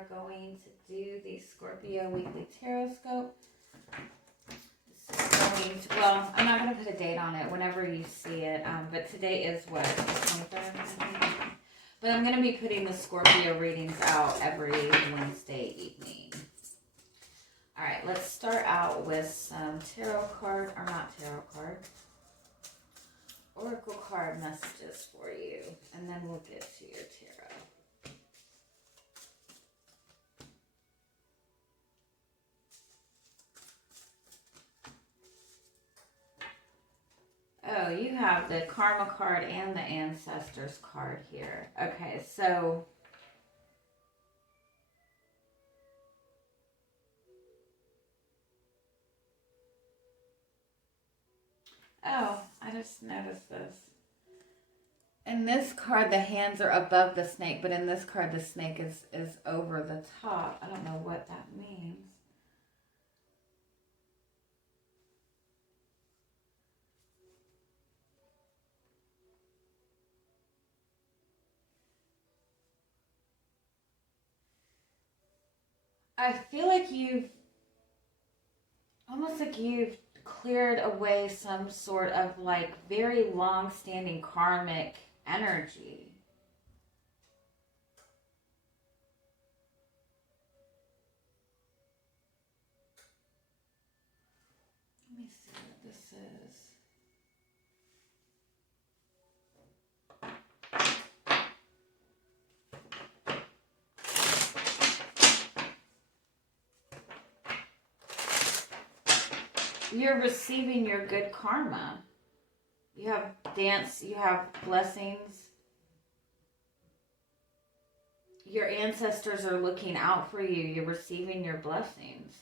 are going to do the Scorpio Weekly Tarotscope. Well, I'm not going to put a date on it whenever you see it, but today is what, the 23rd? But I'm going to be putting the Scorpio readings out every Wednesday evening. All right, let's start out with some oracle card messages for you, and then we'll get to your tarot. Oh, you have the Karma card and the Ancestors card here. Okay, so oh, I just noticed this. In this card, the hands are above the snake, but in this card, the snake is over the top. I don't know what that means. I feel like almost like you've cleared away some sort of like very long-standing karmic energy. Let me see what this is. You're receiving your good karma. You have dance, you have blessings. Your ancestors are looking out for you. You're receiving your blessings.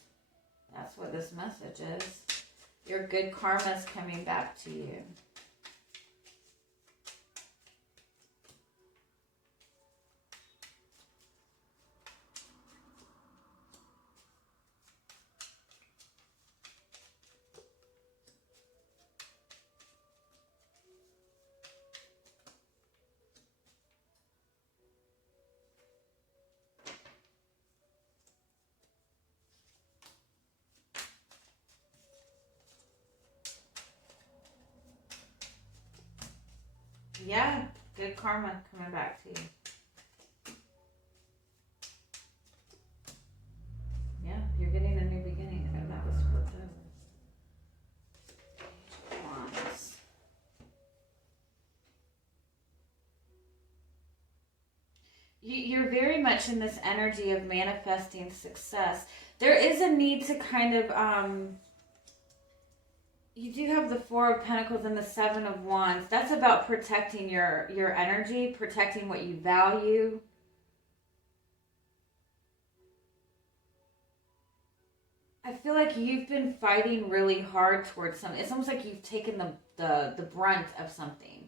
That's what this message is. Your good karma is coming back to you. Yeah, good karma coming back to you. Yeah, you're getting a new beginning. And that was flipped over. Wands. You're very much in this energy of manifesting success. There is a need to kind of, you do have the Four of Pentacles and the Seven of Wands. That's about protecting your energy, protecting what you value. I feel like you've been fighting really hard towards something. It's almost like you've taken the brunt of something.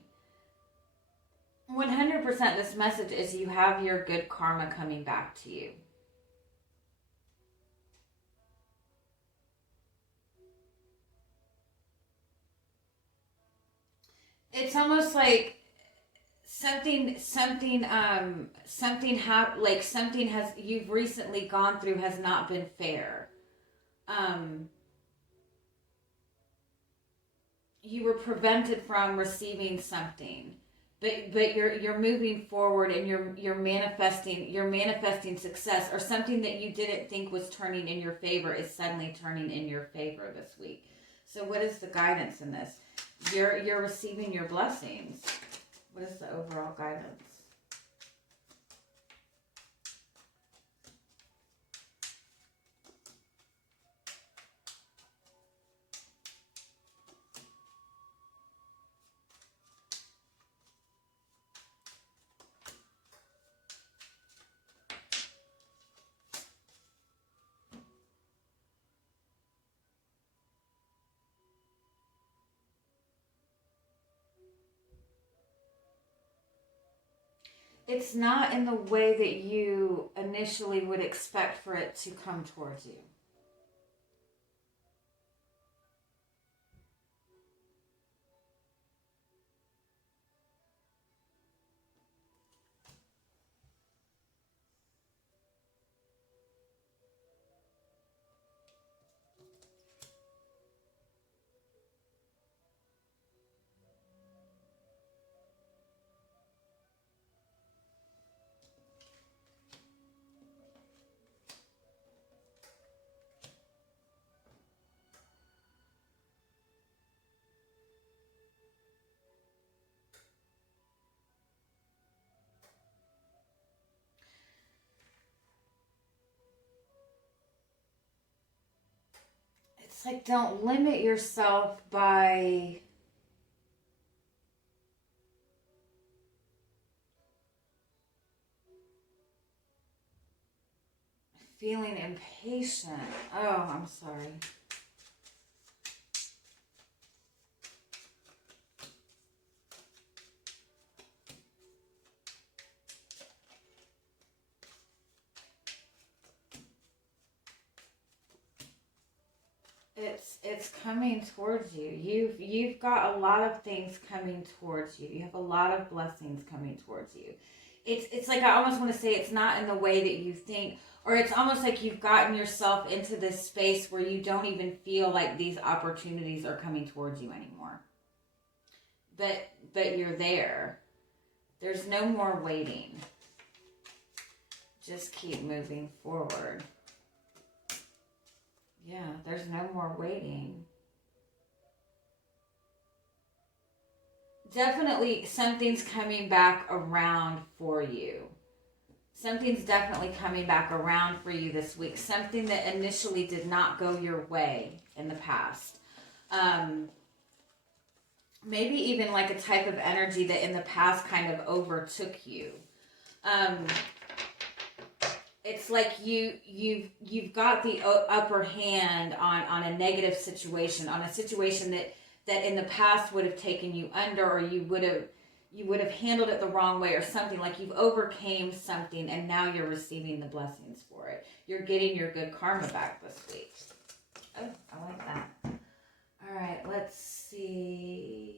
100% this message is you have your good karma coming back to you. It's almost like you've recently gone through has not been fair. You were prevented from receiving something, but you're moving forward and you're manifesting success, or something that you didn't think was turning in your favor is suddenly turning in your favor this week. So what is the guidance in this? You're receiving your blessings. What is the overall guidance? It's not in the way that you initially would expect for it to come towards you. It's like, don't limit yourself by feeling impatient. Oh, I'm sorry. It's coming towards you. You've got a lot of things coming towards you. You have a lot of blessings coming towards you. It's like, I almost want to say, it's not in the way that you think, or it's almost like you've gotten yourself into this space where you don't even feel like these opportunities are coming towards you anymore. But you're there. There's no more waiting. Just keep moving forward. Yeah, there's no more waiting. Definitely something's coming back around for you. Something's definitely coming back around for you this week. Something that initially did not go your way in the past. Maybe even like a type of energy that in the past kind of overtook you. It's like you've got the upper hand on a negative situation, on a situation that in the past would have taken you under, or you would have handled it the wrong way, or something. Like you've overcame something and now you're receiving the blessings for it. You're getting your good karma back this week. Oh, I like that. All right, let's see.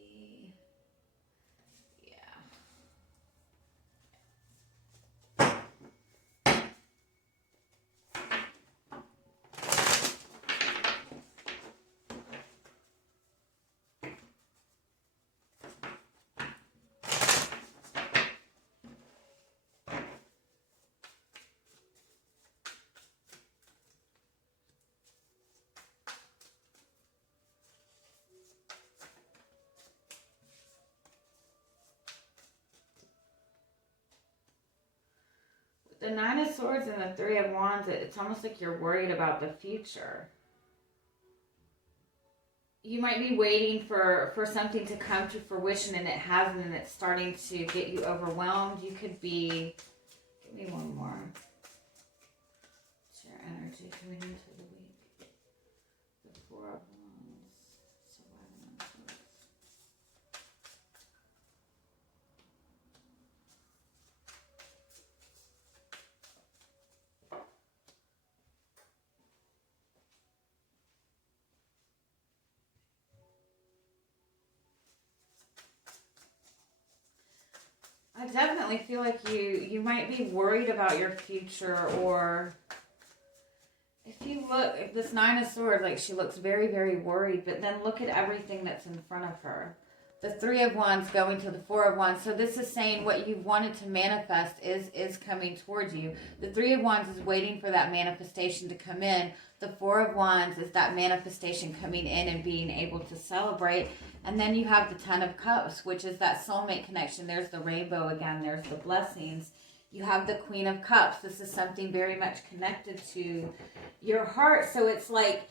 The Nine of Swords and the Three of Wands, it's almost like you're worried about the future. You might be waiting for something to come to fruition and it hasn't, and it's starting to get you overwhelmed. You could be, give me one more. It's your energy coming into the week. The Four of Wands, surviving on Swords. I definitely feel like you might be worried about your future, or if you look at this Nine of Swords, like she looks very, very worried, but then look at everything that's in front of her. The Three of Wands going to the Four of Wands. So this is saying what you wanted to manifest is coming towards you. The Three of Wands is waiting for that manifestation to come in. The Four of Wands is that manifestation coming in and being able to celebrate. And then you have the Ten of Cups, which is that soulmate connection. There's the rainbow again. There's the blessings. You have the Queen of Cups. This is something very much connected to your heart. So it's like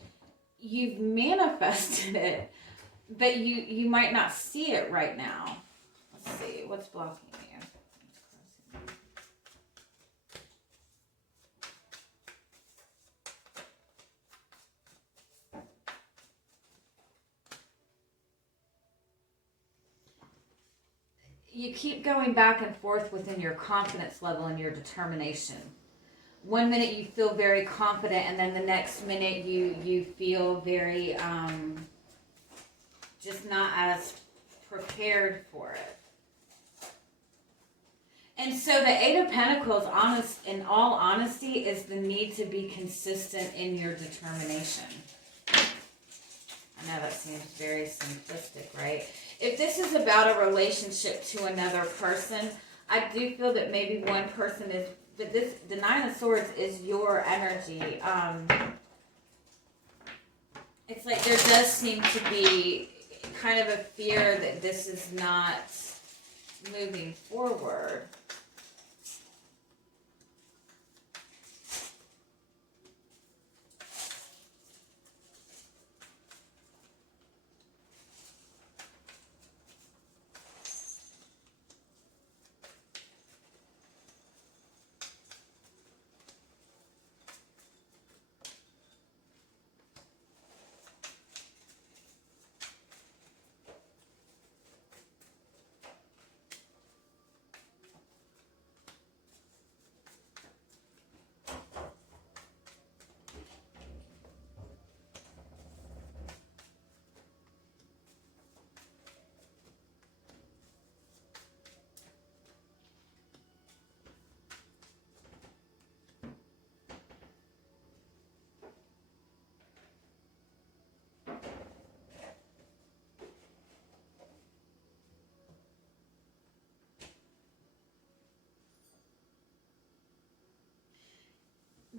you've manifested it, but you might not see it right now. Let's see. What's blocking you? You keep going back and forth within your confidence level and your determination. One minute you feel very confident, and then the next minute you feel very just not as prepared for it. And so the Eight of Pentacles, in all honesty, is the need to be consistent in your determination. I know that seems very simplistic, right? If this is about a relationship to another person, I do feel that maybe one person is, but the Nine of Swords is your energy. It's like there does seem to be kind of a fear that this is not moving forward.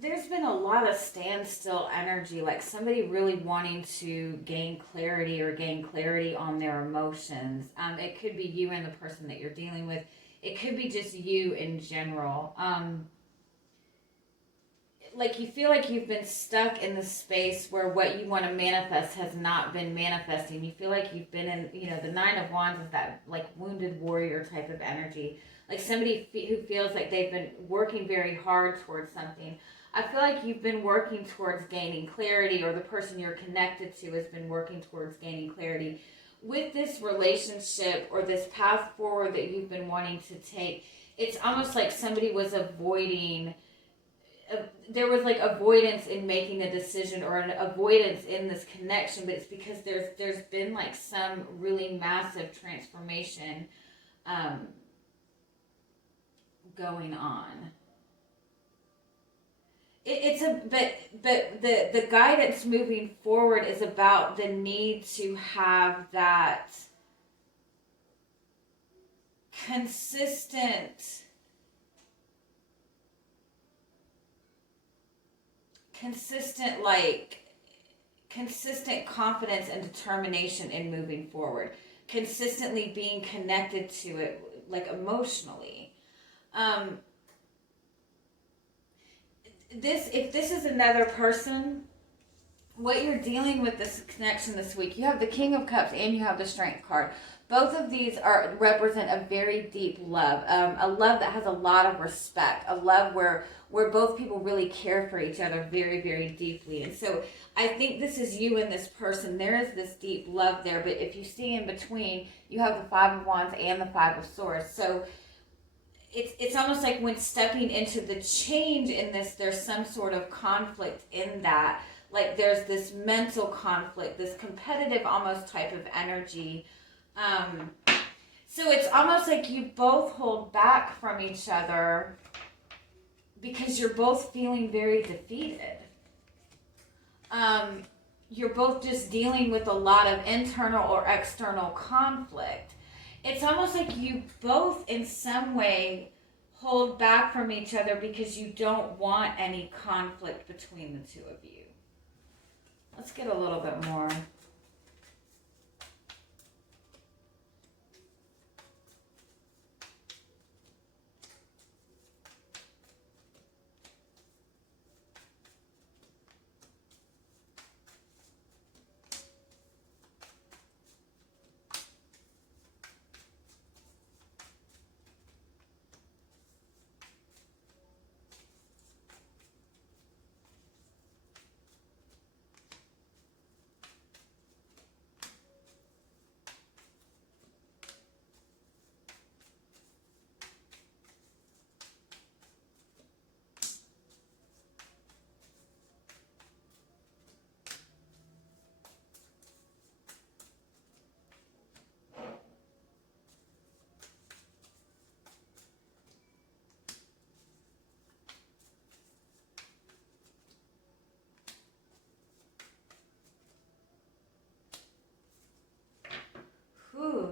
there's been a lot of standstill energy, like somebody really wanting to gain clarity or gain clarity on their emotions. It could be you and the person that you're dealing with. It could be just you in general. Like you feel like you've been stuck in the space where what you want to manifest has not been manifesting. You feel like you've been in, the Nine of Wands is that like wounded warrior type of energy. Like somebody who feels like they've been working very hard towards something. I feel like you've been working towards gaining clarity, or the person you're connected to has been working towards gaining clarity. With this relationship or this path forward that you've been wanting to take, it's almost like somebody was avoiding, there was like avoidance in making a decision or an avoidance in this connection, but it's because there's been like some really massive transformation going on. But the guidance moving forward is about the need to have that consistent confidence and determination in moving forward, consistently being connected to it, like emotionally. If this is another person, what you're dealing with this connection this week, you have the King of Cups and you have the Strength card. Both of these represent a very deep love, a love that has a lot of respect, a love where both people really care for each other very, very deeply. And so I think this is you and this person. There is this deep love there, but if you see in between, you have the Five of Wands and the Five of Swords. So it's almost like when stepping into the change in this, there's some sort of conflict in that. Like there's this mental conflict, this competitive almost type of energy. So it's almost like you both hold back from each other because you're both feeling very defeated. You're both just dealing with a lot of internal or external conflict. It's almost like you both in some way hold back from each other because you don't want any conflict between the two of you. Let's get a little bit more.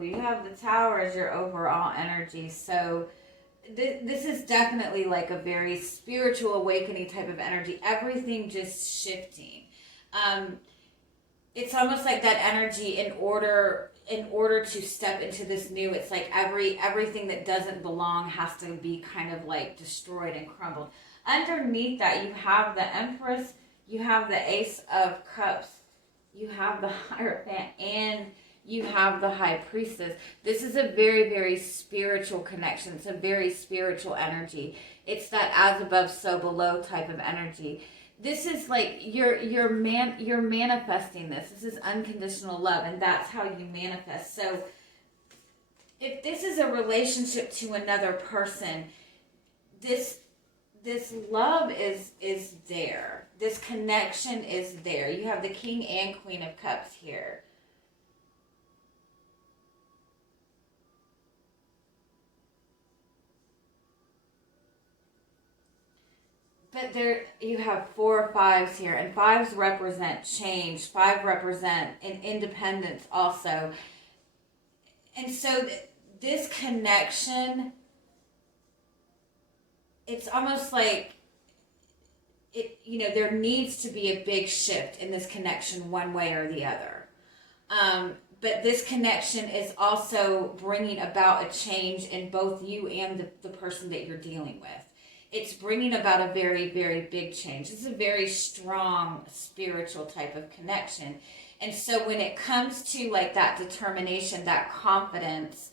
You have the Tower as your overall energy. So this is definitely like a very spiritual awakening type of energy. Everything just shifting. It's almost like that energy in order to step into this new, it's like everything that doesn't belong has to be kind of like destroyed and crumbled. Underneath that, you have the Empress, you have the Ace of Cups, you have the Hierophant, and you have the High Priestess. This is a very, very spiritual connection. It's a very spiritual energy. It's that as above, so below type of energy. This is like you're manifesting this. This is unconditional love, and that's how you manifest. So if this is a relationship to another person, this love is there. This connection is there. You have the King and Queen of Cups here. But there, you have 4 5s here, and 5s represent change. 5 represent an independence also. And so this connection, it's almost like there needs to be a big shift in this connection one way or the other. But this connection is also bringing about a change in both you and the person that you're dealing with. It's bringing about a very, very big change. It's a very strong spiritual type of connection. And so when it comes to like that determination, that confidence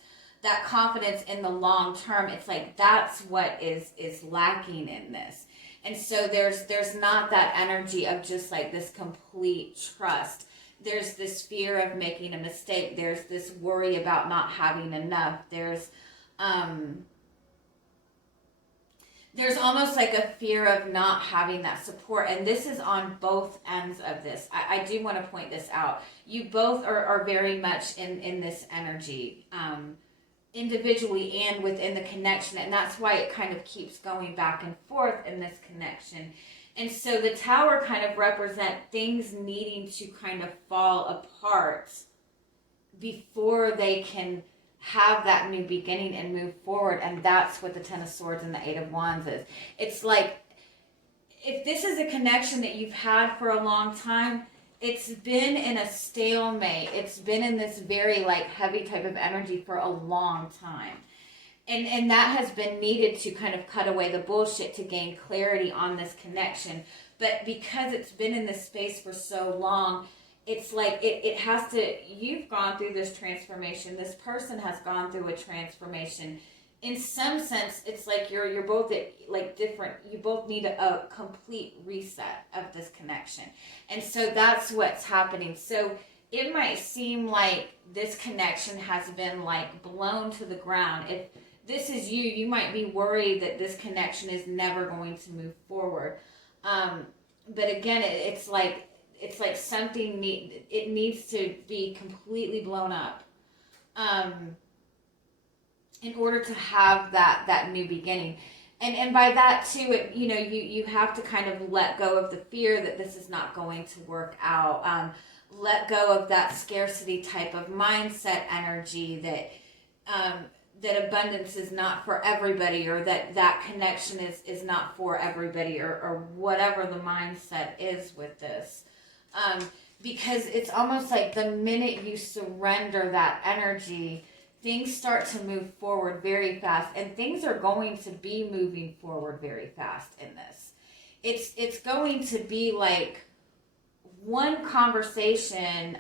in the long term, it's like that's what is lacking in this. And so there's not that energy of just like this complete trust. There's this fear of making a mistake. There's this worry about not having enough. There's almost like a fear of not having that support. And this is on both ends of this. I do want to point this out. You both are very much in this energy, individually and within the connection. And that's why it kind of keeps going back and forth in this connection. And so the Tower kind of represent things needing to kind of fall apart before they can have that new beginning and move forward. And that's what the Ten of Swords and the Eight of Wands is. It's like, if this is a connection that you've had for a long time, it's been in a stalemate. It's been in this very like heavy type of energy for a long time. And that has been needed to kind of cut away the bullshit to gain clarity on this connection. But because it's been in this space for so long, it's like it has to, you've gone through this transformation. This person has gone through a transformation. In some sense, it's like you're both at like different, you both need a complete reset of this connection. And so that's what's happening. So it might seem like this connection has been like blown to the ground. If this is you might be worried that this connection is never going to move forward. But again, it's like something it needs to be completely blown up in order to have that new beginning. And by that too, you have to kind of let go of the fear that this is not going to work out. Let go of that scarcity type of mindset energy that abundance is not for everybody, or that connection is not for everybody, or whatever the mindset is with this. Because it's almost like the minute you surrender that energy, things start to move forward very fast, and things are going to be moving forward very fast in this. It's going to be like one conversation,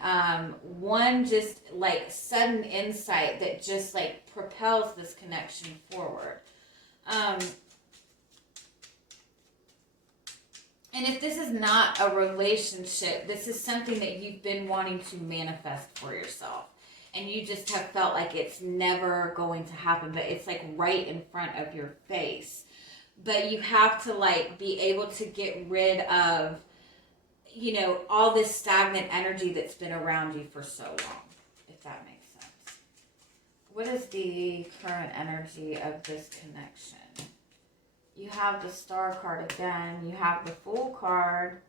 one just like sudden insight that just like propels this connection forward. And if this is not a relationship, this is something that you've been wanting to manifest for yourself. And you just have felt like it's never going to happen, but it's like right in front of your face. But you have to like be able to get rid of, all this stagnant energy that's been around you for so long, if that makes sense. What is the current energy of this connection? You have the Star card again. You have the Fool card.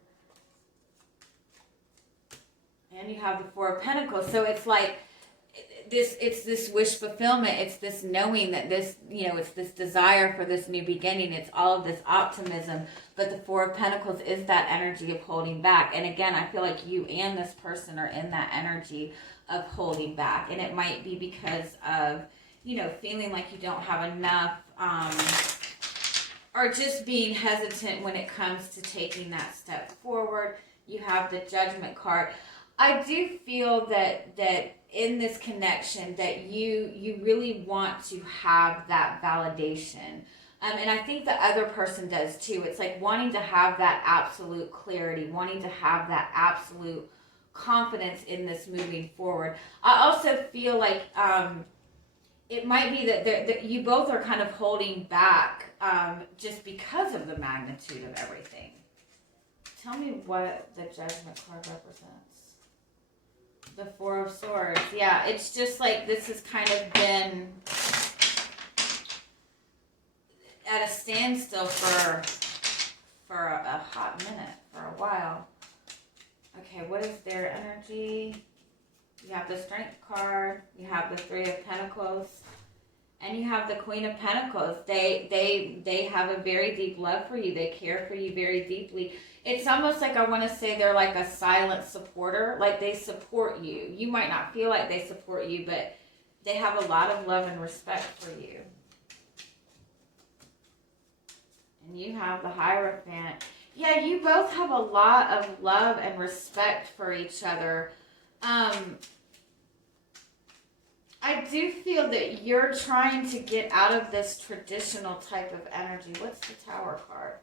And you have the Four of Pentacles. So it's like, it's this wish fulfillment. It's this knowing that this, it's this desire for this new beginning. It's all of this optimism. But the Four of Pentacles is that energy of holding back. And again, I feel like you and this person are in that energy of holding back. And it might be because of, feeling like you don't have enough, or just being hesitant when it comes to taking that step forward. You have the Judgment card. I do feel that in this connection that you really want to have that validation. And I think the other person does too. It's like wanting to have that absolute clarity, wanting to have that absolute confidence in this moving forward. I also feel like it might be that you both are kind of holding back just because of the magnitude of everything. Tell me what the Judgment card represents. The Four of Swords. Yeah, it's just like this has kind of been at a standstill for a hot minute, for a while. Okay, what is their energy? You have the Strength card. You have the Three of Pentacles. And you have the Queen of Pentacles. They have a very deep love for you. They care for you very deeply. It's almost like, I want to say they're like a silent supporter. Like they support you. You might not feel like they support you, but they have a lot of love and respect for you. And you have the Hierophant. Yeah, you both have a lot of love and respect for each other. I do feel that you're trying to get out of this traditional type of energy. What's the Tower card?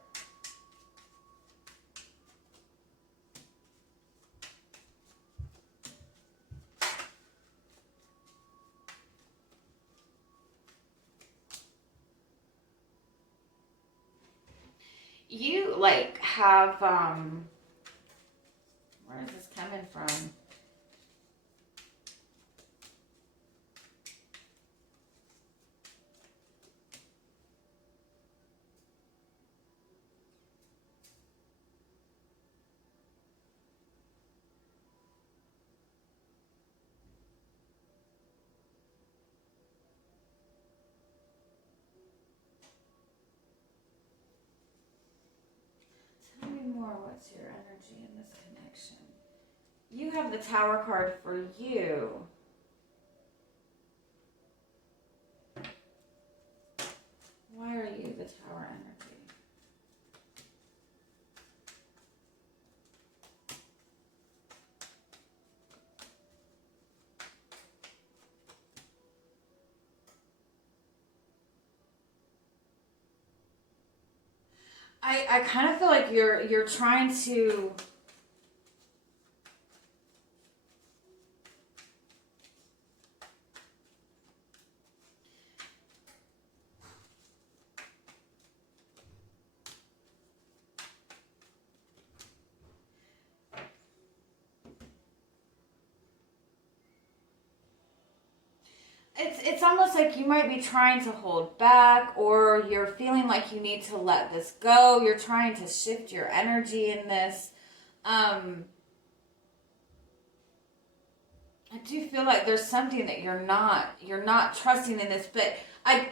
You like have, where is this coming from? Tell me more. What's your energy in this connection? You have the Tower card for you. Why are you the Tower energy? I kind of feel like you're trying to It's almost like you might be trying to hold back, or you're feeling like you need to let this go. You're trying to shift your energy in this. I do feel like there's something that you're not trusting in this, but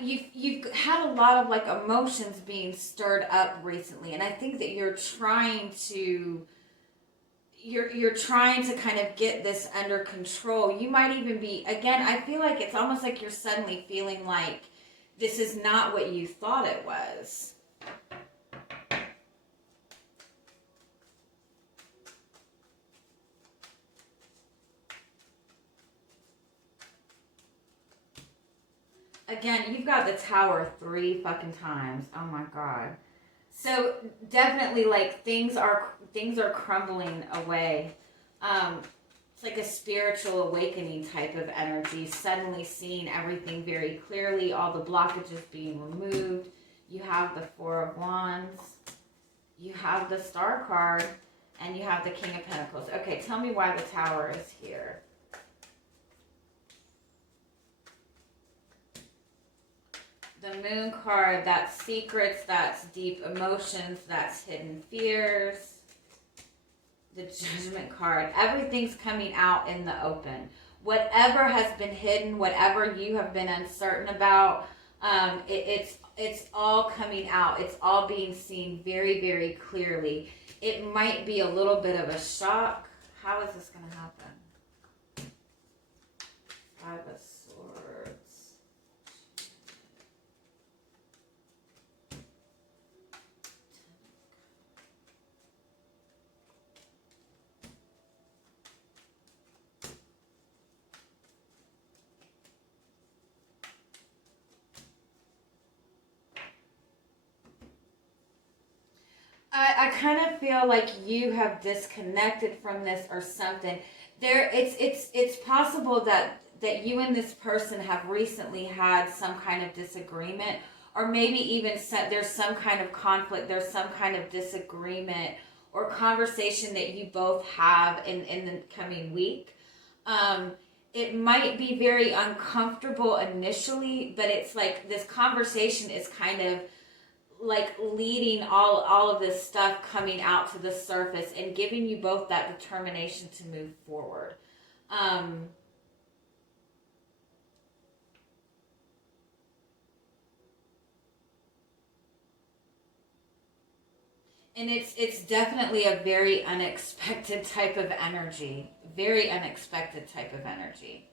you've had a lot of like emotions being stirred up recently, and I think that you're trying to kind of get this under control. You might even be, again, I feel like it's almost like you're suddenly feeling like this is not what you thought it was. Again, you've got the Tower 3 fucking times. Oh my God. So definitely, like, things are crumbling away. It's like a spiritual awakening type of energy. Suddenly seeing everything very clearly. All the blockages being removed. You have the Four of Wands. You have the Star card. And you have the King of Pentacles. Okay, tell me why the Tower is here. The Moon card, that's secrets, that's deep emotions, that's hidden fears. The Judgment card, everything's coming out in the open. Whatever has been hidden, whatever you have been uncertain about, it's all coming out. It's all being seen very, very clearly. It might be a little bit of a shock. How is this going to happen? Five of Swords. I kind of feel like you have disconnected from this or something. It's possible that you and this person have recently had some kind of disagreement, or maybe even there's some kind of conflict, there's some kind of disagreement or conversation that you both have in the coming week. It might be very uncomfortable initially, but it's like this conversation is kind of like leading all of this stuff coming out to the surface and giving you both that determination to move forward. And it's definitely a very unexpected type of energy. Very unexpected type of energy.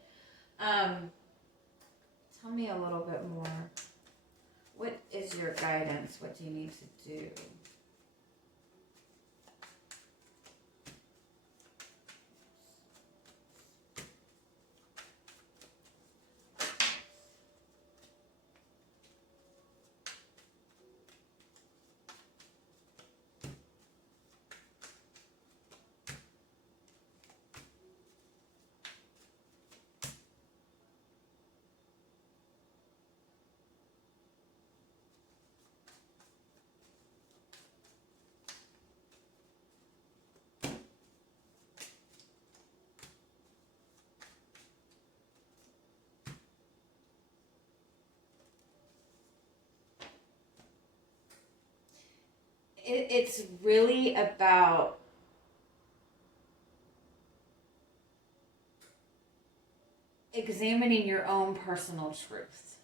Tell me a little bit more. What is your guidance? What do you need to do? It's really about examining your own personal truth.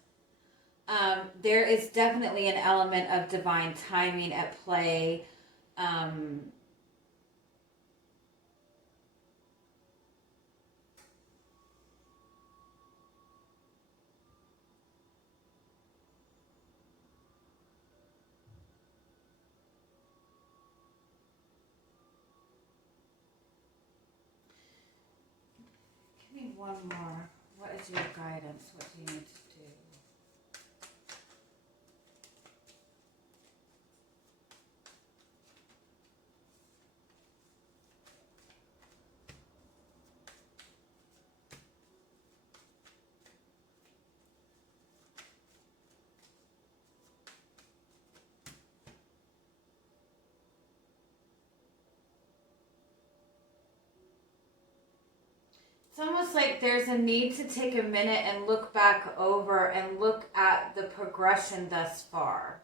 There is definitely an element of divine timing at play. Give me one more. What is your guidance? What do you need to do? It's almost like there's a need to take a minute and look back over and look at the progression thus far,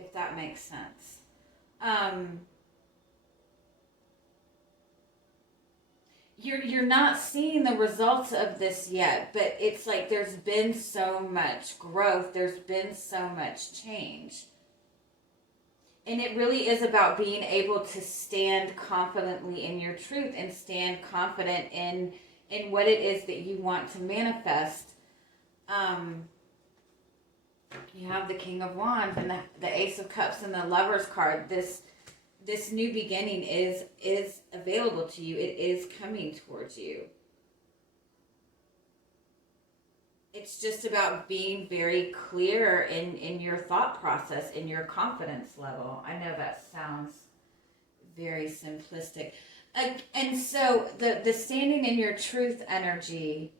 if that makes sense. You're not seeing the results of this yet, but it's like there's been so much growth, there's been so much change. And it really is about being able to stand confidently in your truth and stand confident in what it is that you want to manifest. You have the King of Wands and the Ace of Cups and the Lover's card. This new beginning is available to you. It is coming towards you. It's just about being very clear in your thought process, in your confidence level. I know that sounds very simplistic. And so the standing in your truth energy,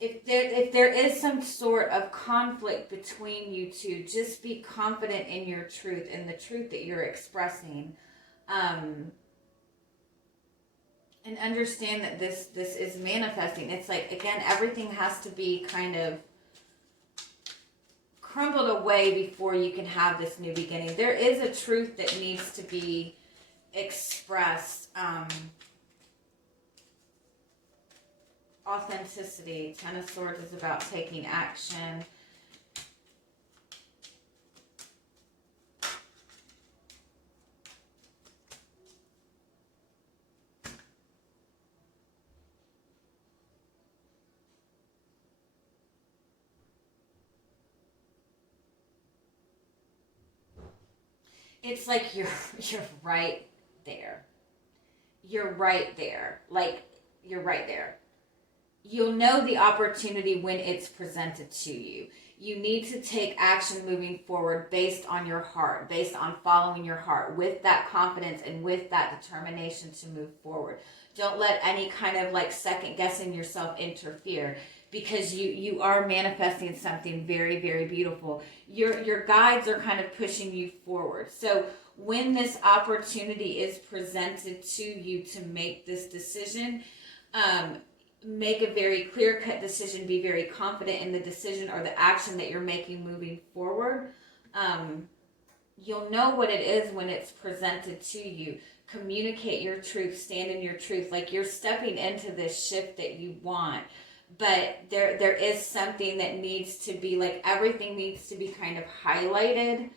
if there is some sort of conflict between you two, just be confident in your truth and the truth that you're expressing. And understand that this is manifesting. It's like, again, everything has to be kind of crumbled away before you can have this new beginning. There is a truth that needs to be expressed. Authenticity. Ten of Swords is about taking action. It's like you're right there. You're right there. Like, you're right there. You'll know the opportunity when it's presented to you. You need to take action moving forward based on your heart, based on following your heart, with that confidence and with that determination to move forward. Don't let any kind of like second guessing yourself interfere, because you are manifesting something very, very beautiful. Your guides are kind of pushing you forward. So when this opportunity is presented to you to make this decision, make a very clear-cut decision, be very confident in the decision or the action that you're making moving forward. You'll know what it is when it's presented to you. Communicate your truth, stand in your truth, like you're stepping into this shift that you want. But there is something that needs to be, like, everything needs to be kind of highlighted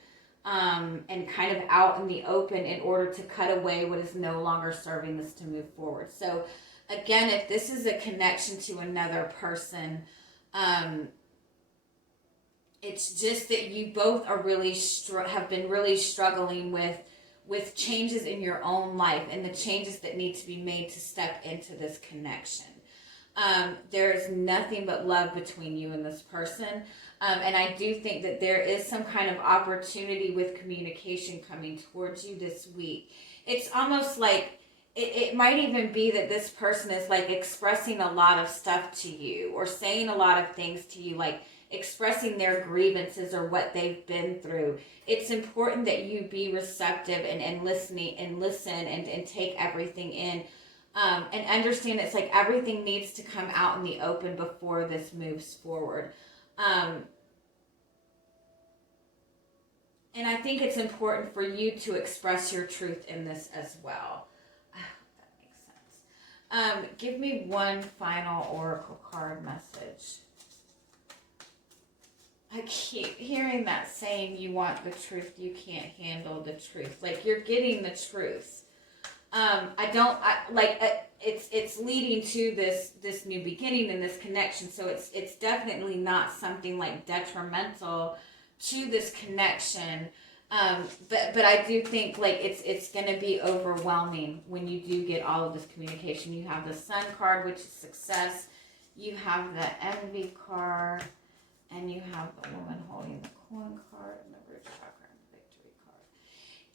and kind of out in the open in order to cut away what is no longer serving this to move forward. So again, if this is a connection to another person, it's just that you both are really have been really struggling with changes in your own life and the changes that need to be made to step into this connection. There is nothing but love between you and this person. And I do think that there is some kind of opportunity with communication coming towards you this week. It's almost like it might even be that this person is like expressing a lot of stuff to you or saying a lot of things to you, like expressing their grievances or what they've been through. It's important that you be receptive and listening and listen and take everything in. And understand it's like everything needs to come out in the open before this moves forward. And I think it's important for you to express your truth in this as well. That makes sense. Give me one final oracle card message. I keep hearing that saying, you want the truth, you can't handle the truth. Like you're getting the truth. It's leading to this new beginning and this connection. So it's definitely not something like detrimental to this connection. But I do think like it's going to be overwhelming when you do get all of this communication. You have the Sun card, which is success. You have the Envy card, and you have the Woman holding the coin card, and the Root chakra and the Victory card.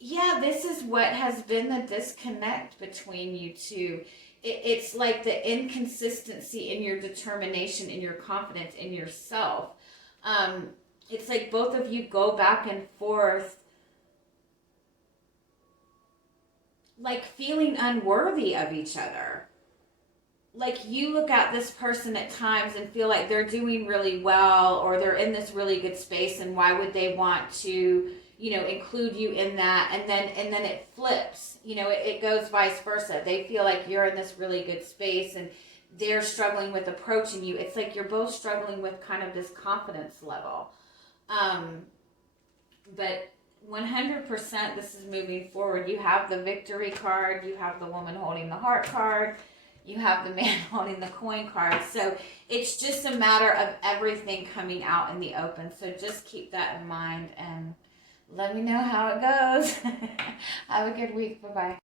Yeah, this is what has been the disconnect between you two. It's like the inconsistency in your determination, in your confidence in yourself. It's like both of you go back and forth, like feeling unworthy of each other. Like you look at this person at times and feel like they're doing really well or they're in this really good space, and why would they want to, include you in that? And then it flips, it goes vice versa. They feel like you're in this really good space and they're struggling with approaching you. It's like you're both struggling with kind of this confidence level. But 100% this is moving forward. You have the Victory card, you have the Woman holding the Heart card, you have the Man holding the Coin card. So it's just a matter of everything coming out in the open. So just keep that in mind and let me know how it goes. Have a good week. Bye-bye.